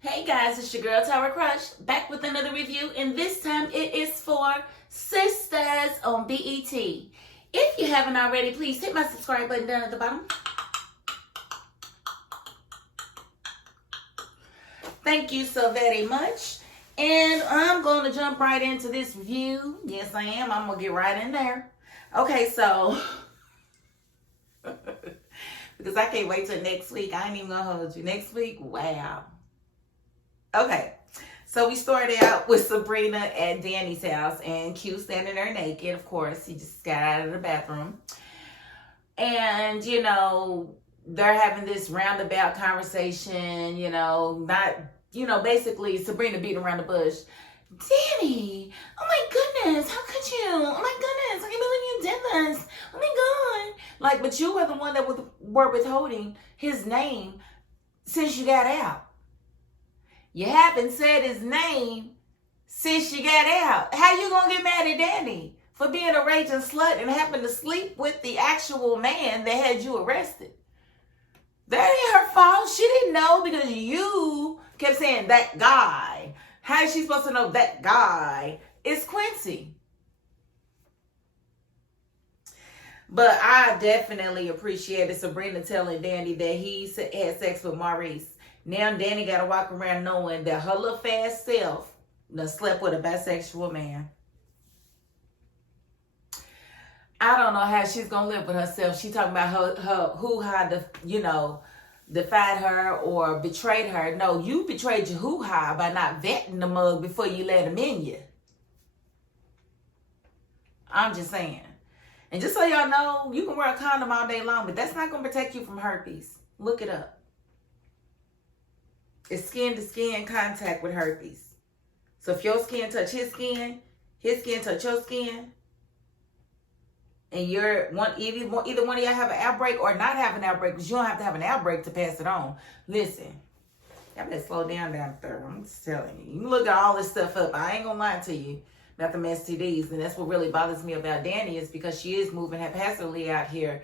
Hey guys, it's your girl Tower Crush back with another review, and this time it is for Sistas on BET. If you haven't already, please hit my subscribe button down at the bottom. Thank you so very much. And I'm going to jump right into this review. Yes, I am. I'm going to get right in there. Okay, so because I can't wait till next week. I ain't even going to hold you. Next week, wow. Okay, so we started out with Sabrina at Danny's house, and Q standing there naked. Of course, he just got out of the bathroom. And, they're having this roundabout conversation, basically Sabrina beating around the bush. Danny, oh my goodness, how could you? Oh my goodness, I can't believe you did this. Oh my God. But you were the one that were withholding his name since you got out. You haven't said his name since you got out. How you gonna get mad at Danny for being a raging slut and having to sleep with the actual man that had you arrested? That ain't her fault. She didn't know because you kept saying that guy. How is she supposed to know that guy is Quincy? But I definitely appreciated Sabrina telling Danny that he had sex with Maurice. Now Danny got to walk around knowing that her little fast self done slept with a bisexual man. I don't know how she's going to live with herself. She talking about her hoo-ha, defied her or betrayed her. No, you betrayed your hoo-ha by not vetting the mug before you let him in you. I'm just saying. And just so y'all know, you can wear a condom all day long, but that's not going to protect you from herpes. Look it up. It's skin-to-skin contact with herpes. So if your skin touch his skin touch your skin, and either one of y'all have an outbreak or not have an outbreak, because you don't have to have an outbreak to pass it on. Listen, y'all better slow down there. I'm just telling you. You can look at all this stuff up. I ain't gonna lie to you about the STDs, and that's what really bothers me about Danny is because she is moving haphazardly out here,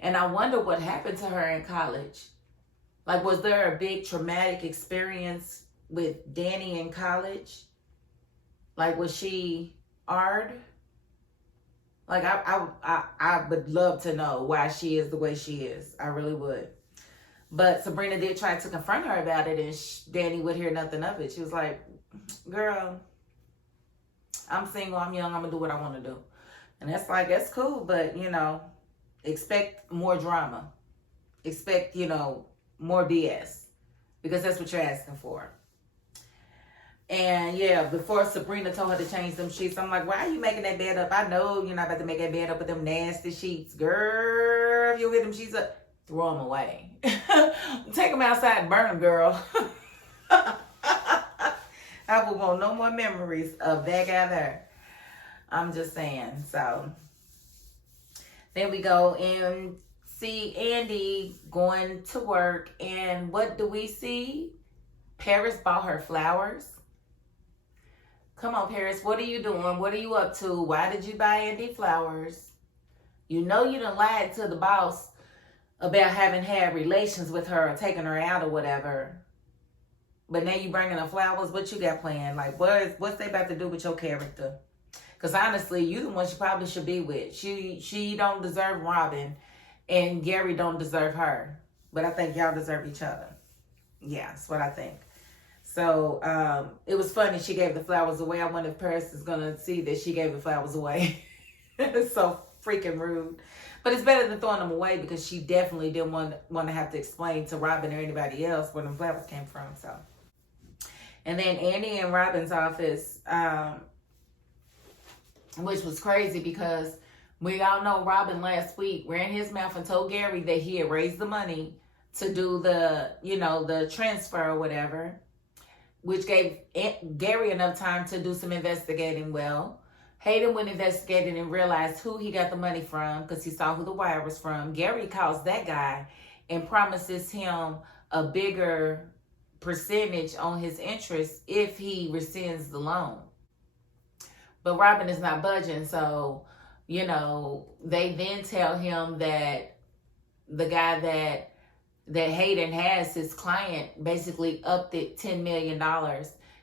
and I wonder what happened to her in college. Was there a big traumatic experience with Danny in college? Was she hard? I would love to know why she is the way she is. I really would. But Sabrina did try to confront her about it, and Danny would hear nothing of it. She was like, girl, I'm single, I'm young, I'm going to do what I want to do. And that's cool, but, expect more drama. Expect, more BS, because that's what you're asking for. And yeah, before Sabrina told her to change them sheets, I'm like, why are you making that bed up? I know you're not about to make that bed up with them nasty sheets. Girl, if you hit them sheets up, throw them away. Take them outside and burn them, girl. I will want no more memories of that guy there. I'm just saying. So then we go and see Andi going to work, and what do we see? Paris bought her flowers. Come on, Paris, what are you doing? What are you up to? Why did you buy Andi flowers? You know you done lied to the boss about having had relations with her or taking her out or whatever. But now you bringing her flowers. What you got planned? What's they about to do with your character? Because honestly, you the one she probably should be with. She don't deserve Robin, and Gary don't deserve her. But I think y'all deserve each other. Yeah, that's what I think. So it was funny. She gave the flowers away. I wonder if Paris is going to see that she gave the flowers away. It's so freaking rude. But it's better than throwing them away, because she definitely didn't want to have to explain to Robin or anybody else where the flowers came from. So, and then Andi in Robin's office, which was crazy because we all know Robin last week ran his mouth and told Gary that he had raised the money to do the transfer or whatever, which gave Gary enough time to do some investigating. Well, Hayden went investigating and realized who he got the money from, because he saw who the wire was from. Gary calls that guy and promises him a bigger percentage on his interest if he rescinds the loan. But Robin is not budging, so, they then tell him that the guy that that Hayden has, his client, basically upped it $10 million.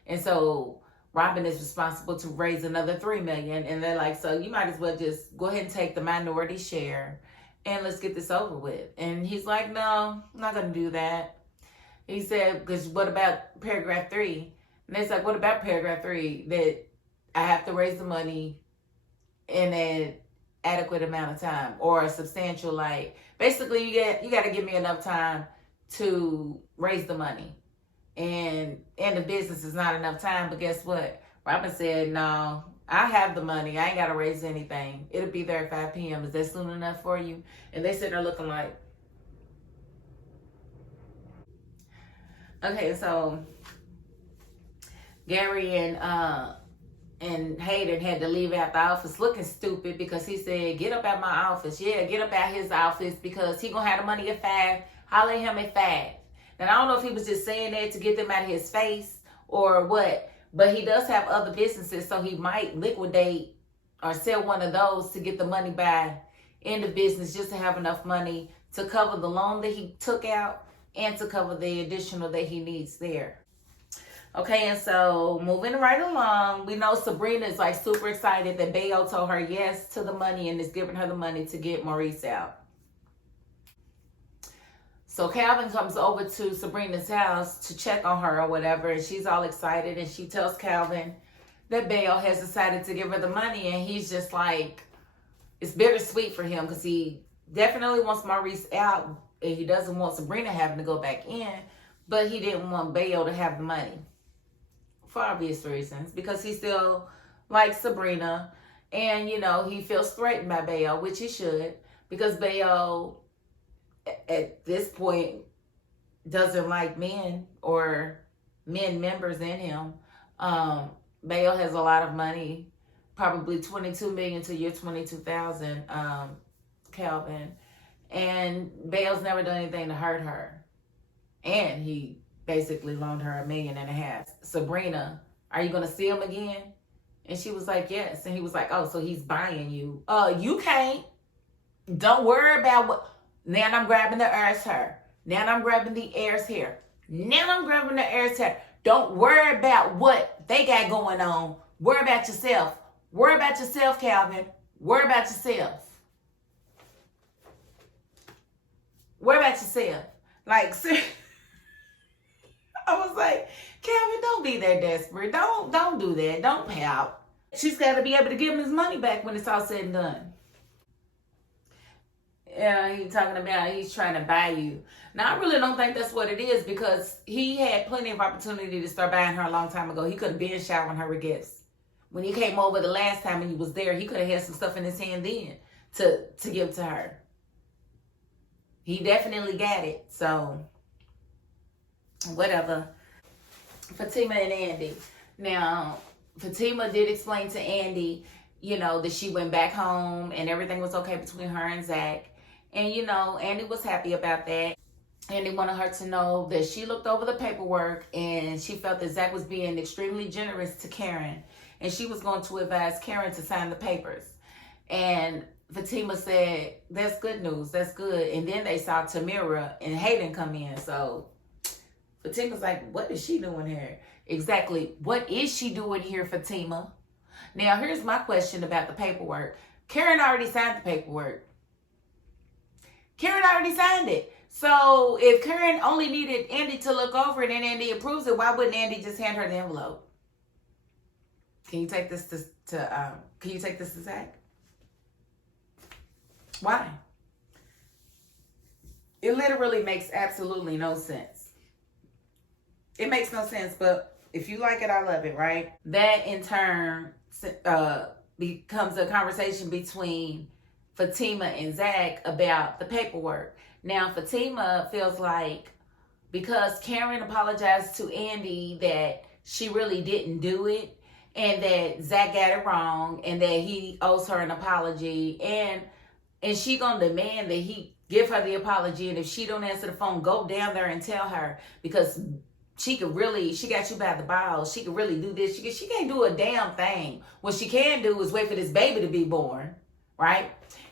And so Robin is responsible to raise another $3 million. And they're like, so you might as well just go ahead and take the minority share and let's get this over with. And he's like, no, I'm not going to do that. He said, because what about paragraph 3? And it's like, what about paragraph 3? That I have to raise the money in an adequate amount of time, or a substantial, like, basically you got to give me enough time to raise the money. And the business is not enough time. But guess what? Robin said, no, I have the money. I ain't got to raise anything. It'll be there at 5 p.m. Is that soon enough for you? And they sit there looking like, okay, so Gary and Hayden had to leave out the office looking stupid because he said, get up out my office. Yeah, get up out his office because he gonna have the money at 5. Holler at him at 5. And I don't know if he was just saying that to get them out of his face or what, but he does have other businesses, so he might liquidate or sell one of those to get the money by end of business, just to have enough money to cover the loan that he took out and to cover the additional that he needs there. Okay, and so moving right along, we know Sabrina is like super excited that Bayo told her yes to the money and is giving her the money to get Maurice out. So Calvin comes over to Sabrina's house to check on her or whatever, and she's all excited, and she tells Calvin that Bayo has decided to give her the money, and he's just like, it's bittersweet for him because he definitely wants Maurice out, and he doesn't want Sabrina having to go back in, but he didn't want Bayo to have the money for obvious reasons, because he still likes Sabrina, and you know, he feels threatened by Bayo, which he should, because Bayo at this point doesn't like men or men members in him. Bayo has a lot of money, probably $22 million to year 22,000, Calvin, and Bayo's never done anything to hurt her, and he basically loaned her $1.5 million. Sabrina, are you gonna see him again? And she was like, yes. And he was like, oh, so he's buying you. You can't. Don't worry about what. Now I'm grabbing the heir's hair. Now I'm grabbing the heir's hair. Now I'm grabbing the heir's hair. Don't worry about what they got going on. Worry about yourself. Worry about yourself, Calvin. Worry about yourself. Worry about yourself. Like, I was like, Calvin, don't be that desperate. Don't do that. Don't pout. She's got to be able to give him his money back when it's all said and done. Yeah, he's talking about he's trying to buy you. Now, I really don't think that's what it is, because he had plenty of opportunity to start buying her a long time ago. He could have been showering her with gifts. When he came over the last time and he was there, he could have had some stuff in his hand then to give to her. He definitely got it. So, whatever. Fatima and Andi. Now, Fatima did explain to Andi, you know, that she went back home and everything was okay between her and Zach. And, you know, Andi was happy about that. Andi wanted her to know that she looked over the paperwork and she felt that Zach was being extremely generous to Karen. And she was going to advise Karen to sign the papers. And Fatima said, that's good news. That's good. And then they saw Tamira and Hayden come in. So Fatima's like, what is she doing here? Exactly. What is she doing here, Fatima? Now, here's my question about the paperwork. Karen already signed the paperwork. Karen already signed it. So if Karen only needed Andi to look over it and Andi approves it, why wouldn't Andi just hand her the envelope? Can you take this to Zach? Why? It literally makes absolutely no sense. It makes no sense, but if you like it, I love it, right? That in turn becomes a conversation between Fatima and Zach about the paperwork. Now, Fatima feels like because Karen apologized to Andi that she really didn't do it, and that Zach got it wrong, and that he owes her an apology, and she gonna demand that he give her the apology, and if she don't answer the phone, go down there and tell her, because she got you by the balls. She could really do this. She can't do a damn thing. What she can do is wait for this baby to be born, right?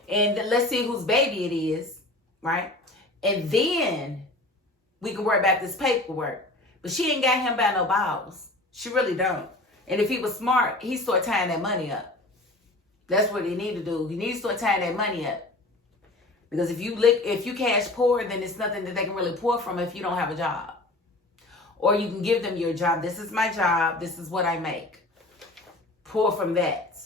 And then let's see whose baby it is, right? And then we can worry about this paperwork. But she ain't got him by no balls. She really don't. And if he was smart, he'd start tying that money up. That's what he need to do. He needs to start tying that money up. Because if you cash poor, then it's nothing that they can really pour from if you don't have a job. Or you can give them your job. This is my job. This is what I make. Pour from that.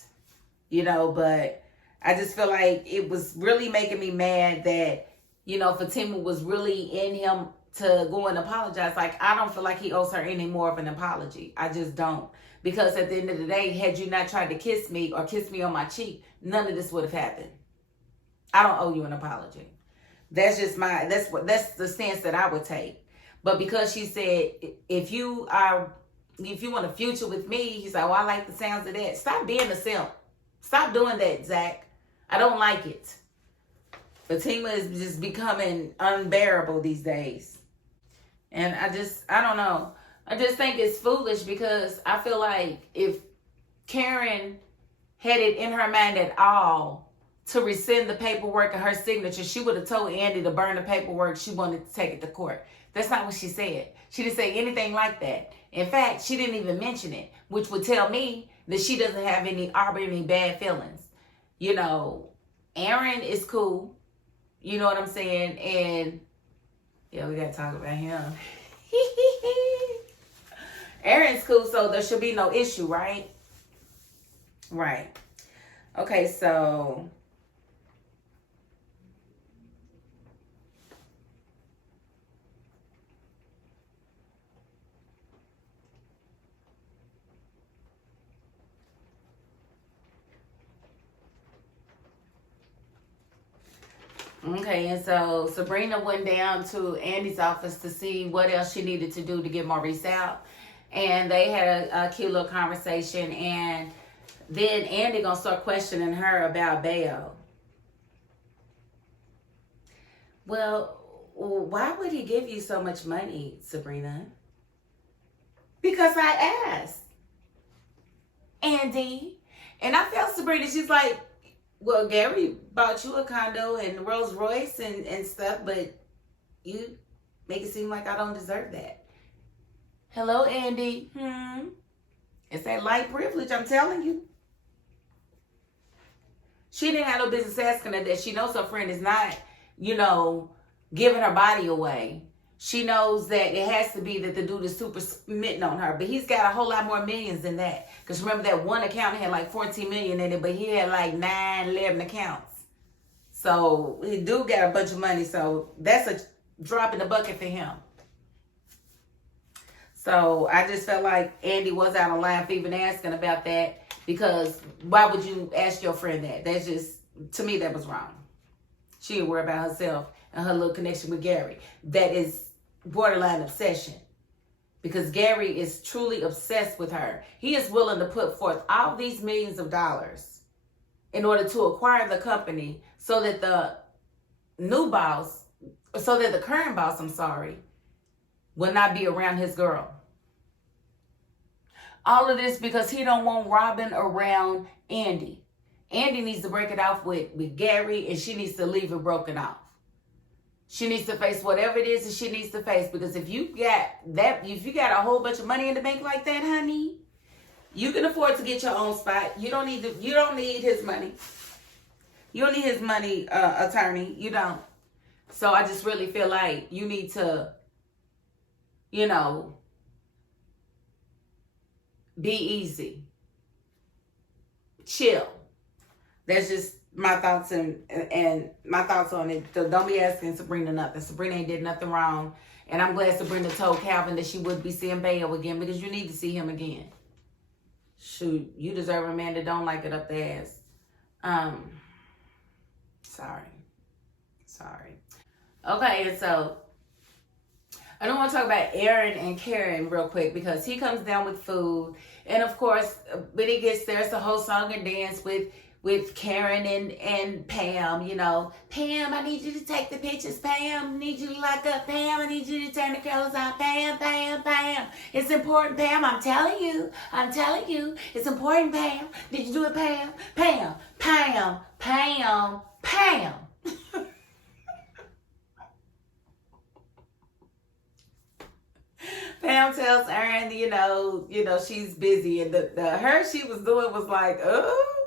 You know, but I just feel like it was really making me mad that, you know, Fatima was really in him to go and apologize. Like, I don't feel like he owes her any more of an apology. I just don't. Because at the end of the day, had you not tried to kiss me or kiss me on my cheek, none of this would have happened. I don't owe you an apology. That's just that's the stance that I would take. But because she said, if you want a future with me, he's like, well, I like the sounds of that. Stop being a simp. Stop doing that, Zach. I don't like it. Fatima is just becoming unbearable these days. And I don't know. I just think it's foolish because I feel like if Karen had it in her mind at all to rescind the paperwork and her signature, she would have told Andi to burn the paperwork. She wanted to take it to court. That's not what she said. She didn't say anything like that. In fact, she didn't even mention it, which would tell me that she doesn't have any bad feelings. You know, Aaron is cool. You know what I'm saying? And yeah, we got to talk about him. Aaron's cool, so there should be no issue, right? Right. Okay, so okay, and so Sabrina went down to Andi's office to see what else she needed to do to get Maurice out. And they had a cute little conversation. And then Andi gonna start questioning her about bail. Well, why would he give you so much money, Sabrina? Because I asked. Andi. And I felt Sabrina, she's like, well, Gary bought you a condo and Rolls Royce and stuff, but you make it seem like I don't deserve that. Hello, Andi. It's that light privilege, I'm telling you. She didn't have no business asking her that. She knows her friend is not, you know, giving her body away. She knows that it has to be that the dude is super smitten on her. But he's got a whole lot more millions than that. Because remember that one account had like 14 million in it, but he had like 11 accounts. So he do got a bunch of money. So that's a drop in the bucket for him. So I just felt like Andi was out of line for even asking about that, because why would you ask your friend that? That's just, to me, that was wrong. She didn't worry about herself and her little connection with Gary. That is borderline obsession, because Gary is truly obsessed with her. He is willing to put forth all these millions of dollars in order to acquire the company so that the current boss, will not be around his girl. All of this because he don't want Robin around Andi. Andi needs to break it off with Gary, and she needs to leave it broken off. She needs to face whatever it is that she needs to face, because if you got a whole bunch of money in the bank like that, honey, you can afford to get your own spot. You don't need his money. You don't need his money, attorney. You don't. So I just really feel like you need to, you know, be easy. Chill. That's just my thoughts and my thoughts on it. So don't be asking Sabrina nothing. Sabrina ain't did nothing wrong. And I'm glad Sabrina told Calvin that she would be seeing Bayo again, because you need to see him again. Shoot, you deserve a man that don't like it up the ass. Sorry. Okay, and so I don't want to talk about Aaron and Karen real quick, because he comes down with food. And of course, when he gets there, it's a whole song and dance with Karen and Pam, you know. Pam, I need you to take the pictures. Pam, I need you to lock up. Pam, I need you to turn the colors on. Pam, Pam, Pam. It's important, Pam. I'm telling you. It's important, Pam. Did you do it, Pam? Pam, Pam, Pam, Pam. Pam tells Erin, she's busy, and the her she was doing was like, oh,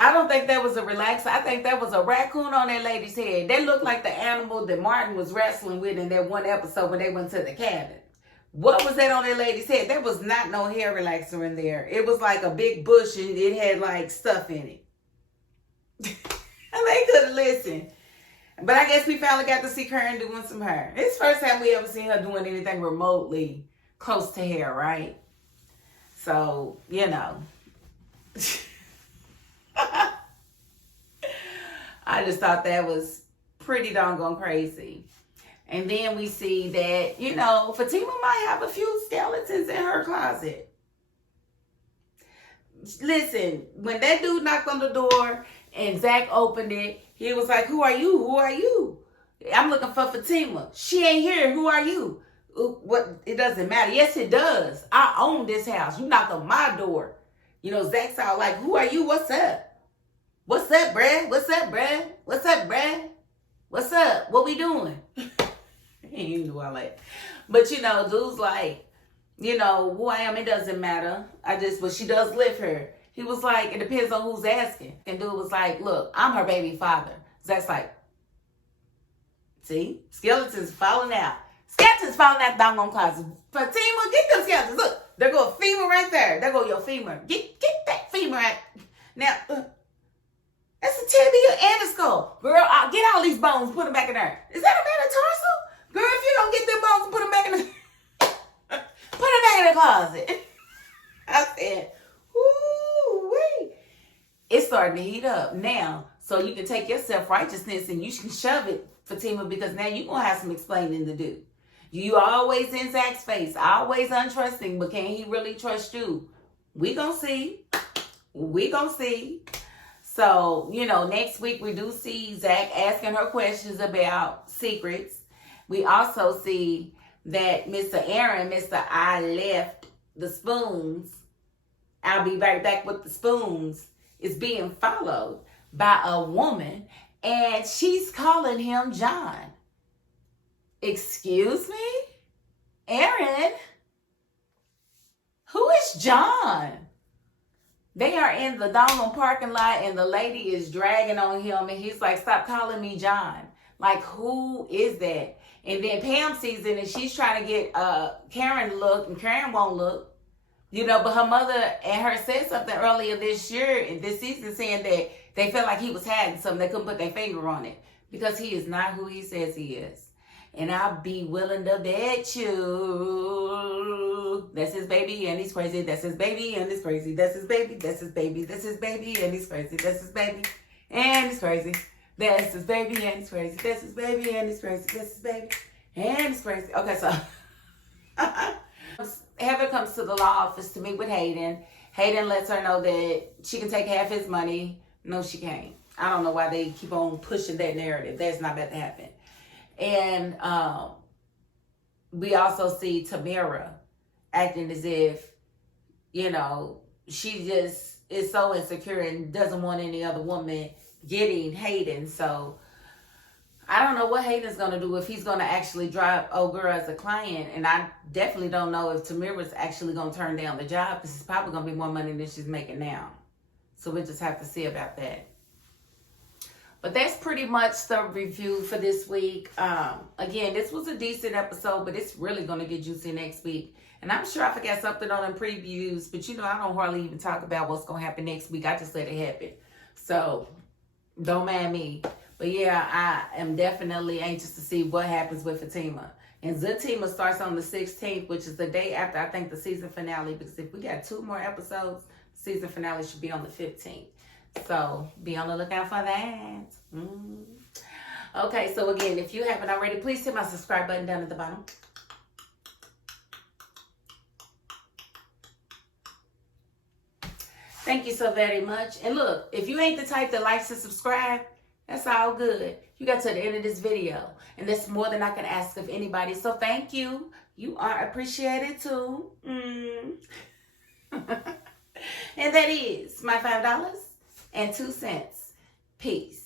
I don't think that was a relaxer. I think that was a raccoon on that lady's head. They looked like the animal that Martin was wrestling with in that one episode when they went to the cabin. What was that on that lady's head? There was not no hair relaxer in there. It was like a big bush, and it had like stuff in it. And they couldn't listen. But I guess we finally got to see Karen doing some hair. It's the first time we ever seen her doing anything remotely close to hair, right? So, I just thought that was pretty doggone crazy. And then we see that, Fatima might have a few skeletons in her closet. Listen, when that dude knocked on the door and Zach opened it, he was like, who are you? Who are you? I'm looking for Fatima. She ain't here. Who are you? What? It doesn't matter. Yes, it does. I own this house. You knocked on my door. Zach's all like, who are you? What's up? What's up, bruh? What's up, bruh? What's up, bruh? What's up? What we doing? He didn't do all that. But, dude's like, who I am, it doesn't matter. But she does live here. He was like, it depends on who's asking. And dude was like, look, I'm her baby father. Zach's like, see? Skeletons falling out. Skeletons falling out the doggone closet. Fatima, get them skeletons. Look, there go a femur right there. There go your femur. Get that femur out. Now, that's a tibia and a skull. Girl, get all these bones, put them back in there. Is that a metatarsal? Girl, if you don't get them bones and put them back in the put them back in the closet. I said, woo-wee. It's starting to heat up now. So you can take your self-righteousness and you can shove it, Fatima, because now you're going to have some explaining to do. You always in Zach's face, always untrusting, but can he really trust you? We gonna see. We gonna see. So, next week we do see Zach asking her questions about secrets. We also see that Mr. Aaron, I left the spoons, I'll be right back with the spoons, is being followed by a woman, and she's calling him John. Excuse me? Aaron? Who is John? They are in the doggone parking lot, and the lady is dragging on him, and he's like, stop calling me John. Like, who is that? And then Pam sees it, and she's trying to get Karen to look, and Karen won't look. But her mother and her said something earlier this season, saying that they felt like he was hiding something. They couldn't put their finger on it because he is not who he says he is. And I'll be willing to bet you that's his baby and he's crazy. That's his baby and he's crazy. That's his baby. That's his baby. That's his baby and he's crazy. That's his baby and he's crazy. That's his baby and he's crazy. That's his baby and he's crazy. That's his baby and he's crazy. Okay, so Heather comes to the law office to meet with Hayden. Hayden lets her know that she can take half his money. No, she can't. I don't know why they keep on pushing that narrative. That's not about to happen. And we also see Tamara acting as if, she just is so insecure and doesn't want any other woman getting Hayden. So I don't know what Hayden's going to do, if he's going to actually drop old girl as a client. And I definitely don't know if Tamara's actually going to turn down the job, because it's probably going to be more money than she's making now. So we'll just have to see about that. But that's pretty much the review for this week. Again, this was a decent episode, but it's really going to get juicy next week. And I'm sure I forgot something on them previews, but I don't hardly even talk about what's going to happen next week. I just let it happen. So don't mind me. But yeah, I am definitely anxious to see what happens with Fatima. And Fatima starts on the 16th, which is the day after, I think, the season finale. Because if we got 2 more episodes, the season finale should be on the 15th. So be on the lookout for that. Okay, so again, if you haven't already, please hit my subscribe button down at the bottom. Thank you so very much. And look, if you ain't the type that likes to subscribe, that's all good. You got to the end of this video, and that's more than I can ask of anybody. So thank you. You are appreciated too. And that is my $5.02. Peace.